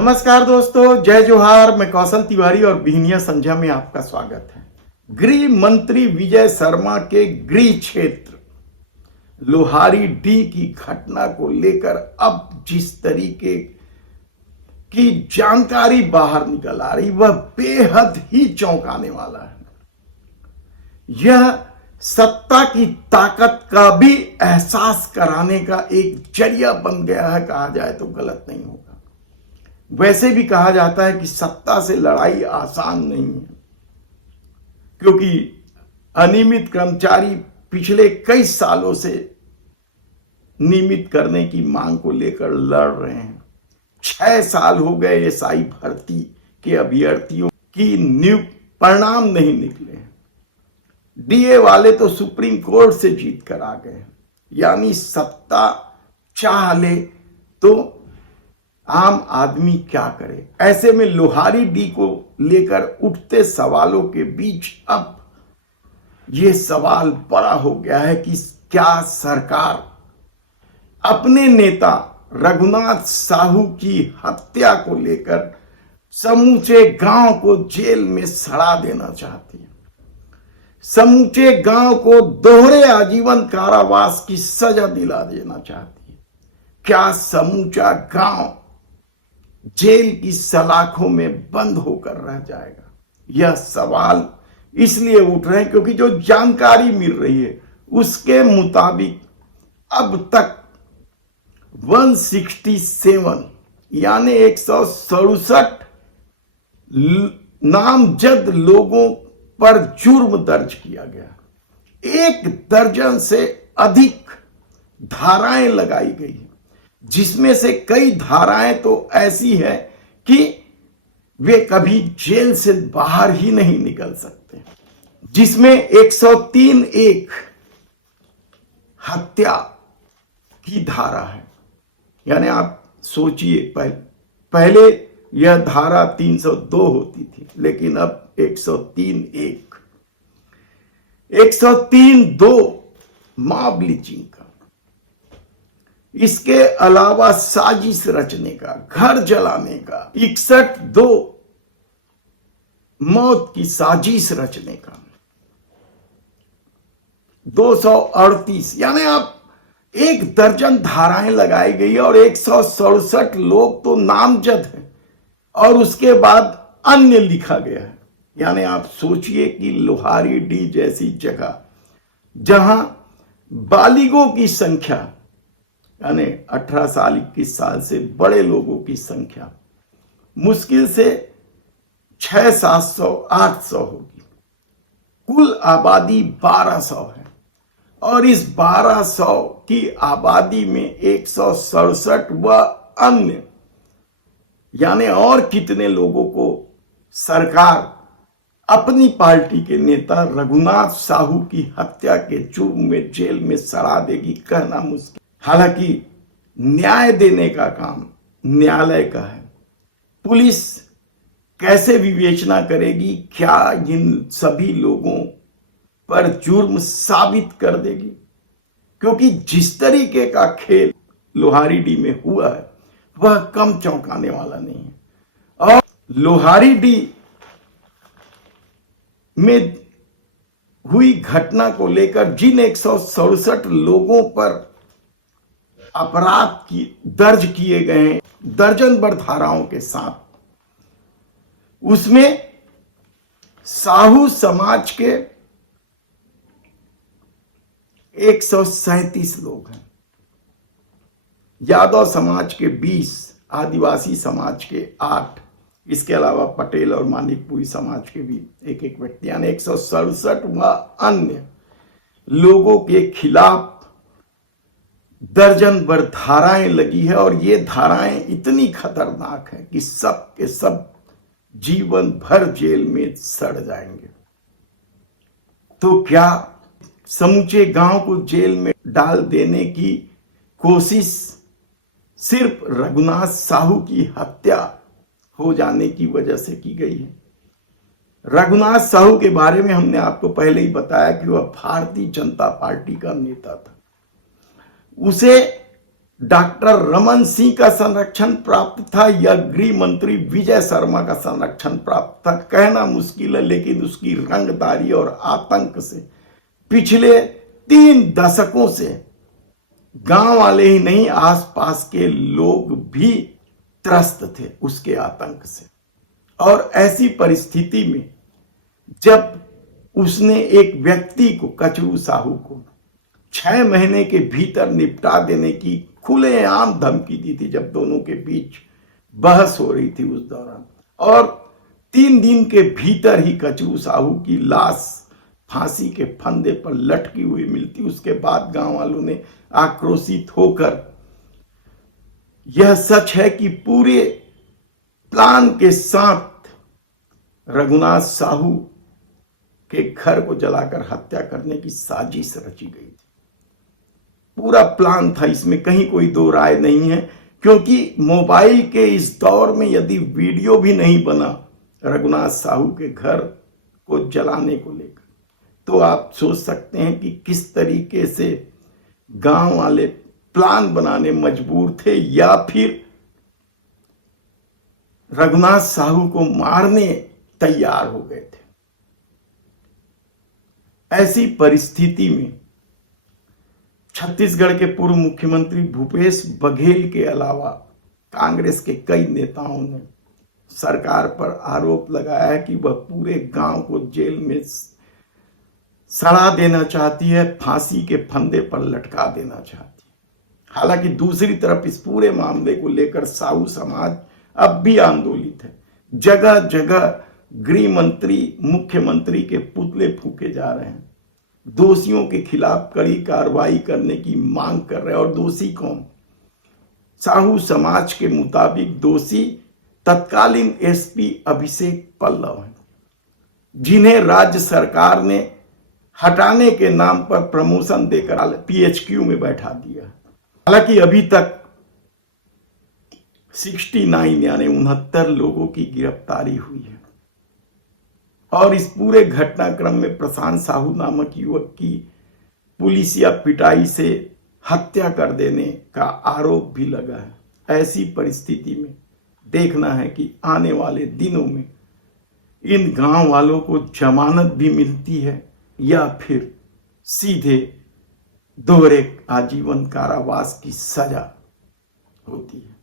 नमस्कार दोस्तों, जय जोहार। मैं कौशल तिवारी और बिहनिया संध्या में आपका स्वागत है। गृह मंत्री विजय शर्मा के गृह क्षेत्र लोहारी डी की घटना को लेकर अब जिस तरीके की जानकारी बाहर निकल आ रही वह बेहद ही चौंकाने वाला है। यह सत्ता की ताकत का भी एहसास कराने का एक जरिया बन गया है, कहा जाए तो गलत नहीं होगा। वैसे भी कहा जाता है कि सत्ता से लड़ाई आसान नहीं है, क्योंकि अनियमित कर्मचारी पिछले कई सालों से नियमित करने की मांग को लेकर लड़ रहे हैं। 6 साल हो गए एसआई भर्ती के अभ्यर्थियों की नियुक्ति परिणाम नहीं निकले। डीए वाले तो सुप्रीम कोर्ट से जीत कर आ गए। यानी सत्ता चाह ले तो आम आदमी क्या करे। ऐसे में लोहारी डी को लेकर उठते सवालों के बीच अब यह सवाल बड़ा हो गया है कि क्या सरकार अपने नेता रघुनाथ साहू की हत्या को लेकर समूचे गांव को जेल में सड़ा देना चाहती है, समूचे गांव को दोहरे आजीवन कारावास की सजा दिला देना चाहती है। क्या समूचा गांव जेल की सलाखों में बंद होकर रह जाएगा? यह सवाल इसलिए उठ रहे हैं क्योंकि जो जानकारी मिल रही है उसके मुताबिक अब तक 167 यानी 167 नामजद लोगों पर जुर्म दर्ज किया गया। 1 दर्जन से अधिक धाराएं लगाई गई हैं, जिसमें से कई धाराएं तो ऐसी है कि वे कभी जेल से बाहर ही नहीं निकल सकते। जिसमें 103 एक हत्या की धारा है। यानी आप सोचिए, पहले यह धारा 302 होती थी, लेकिन अब 103 एक 103 2 मॉब लिंचिंग का। इसके अलावा साजिश रचने का, घर जलाने का, 61 2 मौत की साजिश रचने का, 238 यानी आप 1 दर्जन धाराएं लगाई गई और 167 लोग तो नामजद हैं और उसके बाद अन्य लिखा गया है। यानी आप सोचिए कि लोहारी डी जैसी जगह जहां बालिगों की संख्या यानी 18 साल 21 साल से बड़े लोगों की संख्या मुश्किल से 600-700 800 होगी, कुल आबादी 1200 है और इस 1200 की आबादी में 167 व अन्य यानी और कितने लोगों को सरकार अपनी पार्टी के नेता रघुनाथ साहू की हत्या के जुर्म में जेल में सड़ा देगी, कहना मुश्किल। हालांकि न्याय देने का काम न्यायालय का है। पुलिस कैसे विवेचना करेगी, क्या इन सभी लोगों पर जुर्म साबित कर देगी? क्योंकि जिस तरीके का खेल लोहारी डी में हुआ है वह कम चौंकाने वाला नहीं है। और लोहारी डी में हुई घटना को लेकर जिन 167 लोगों पर अपराध की दर्ज किए गए हैं दर्जन भर धाराओं के साथ, उसमें साहू समाज के 137 लोग हैं, यादव समाज के 20, आदिवासी समाज के 8, इसके अलावा पटेल और मानिकपुरी समाज के भी एक व्यक्ति, यानी 167 व अन्य लोगों के खिलाफ दर्जन भर धाराएं लगी है। और ये धाराएं इतनी खतरनाक है कि सब के सब जीवन भर जेल में सड़ जाएंगे। तो क्या समूचे गांव को जेल में डाल देने की कोशिश सिर्फ रघुनाथ साहू की हत्या हो जाने की वजह से की गई है? रघुनाथ साहू के बारे में हमने आपको पहले ही बताया कि वह भारतीय जनता पार्टी का नेता था। उसे डॉक्टर रमन सिंह का संरक्षण प्राप्त था या गृह मंत्री विजय शर्मा का संरक्षण प्राप्त था, कहना मुश्किल है। लेकिन उसकी रंगदारी और आतंक से पिछले 3 दशकों से गांव वाले ही नहीं, आसपास के लोग भी त्रस्त थे उसके आतंक से। और ऐसी परिस्थिति में जब उसने एक व्यक्ति को, कचरू साहू को 6 महीने के भीतर निपटा देने की खुलेआम धमकी दी थी, जब दोनों के बीच बहस हो रही थी उस दौरान, और 3 दिन के भीतर ही कचरू साहू की लाश फांसी के फंदे पर लटकी हुई मिलती, उसके बाद गांव वालों ने आक्रोशित होकर, यह सच है कि पूरे प्लान के साथ रघुनाथ साहू के घर को जलाकर हत्या करने की साजिश रची गई थी। पूरा प्लान था, इसमें कहीं कोई दो राय नहीं है। क्योंकि मोबाइल के इस दौर में यदि वीडियो भी नहीं बना रघुनाथ साहू के घर को जलाने को लेकर, तो आप सोच सकते हैं कि किस तरीके से गांव वाले प्लान बनाने मजबूर थे या फिर रघुनाथ साहू को मारने तैयार हो गए थे। ऐसी परिस्थिति में छत्तीसगढ़ के पूर्व मुख्यमंत्री भूपेश बघेल के अलावा कांग्रेस के कई नेताओं ने सरकार पर आरोप लगाया है कि वह पूरे गांव को जेल में सड़ा देना चाहती है, फांसी के फंदे पर लटका देना चाहती है। हालांकि दूसरी तरफ इस पूरे मामले को लेकर साहू समाज अब भी आंदोलित है। जगह जगह गृह मंत्री, मुख्यमंत्री के पुतले फूके जा रहे हैं, दोषियों के खिलाफ कड़ी कार्रवाई करने की मांग कर रहे हैं। और दोषी कौन? साहू समाज के मुताबिक दोषी तत्कालीन एसपी अभिषेक पल्लव हैं, जिन्हें राज्य सरकार ने हटाने के नाम पर प्रमोशन देकर पीएचक्यू में बैठा दिया। हालांकि अभी तक 69 यानी 69 लोगों की गिरफ्तारी हुई है। और इस पूरे घटनाक्रम में प्रशांत साहू नामक युवक की पुलिसिया पिटाई से हत्या कर देने का आरोप भी लगा है। ऐसी परिस्थिति में देखना है कि आने वाले दिनों में इन गांव वालों को जमानत भी मिलती है या फिर सीधे दोहरे आजीवन कारावास की सजा होती है।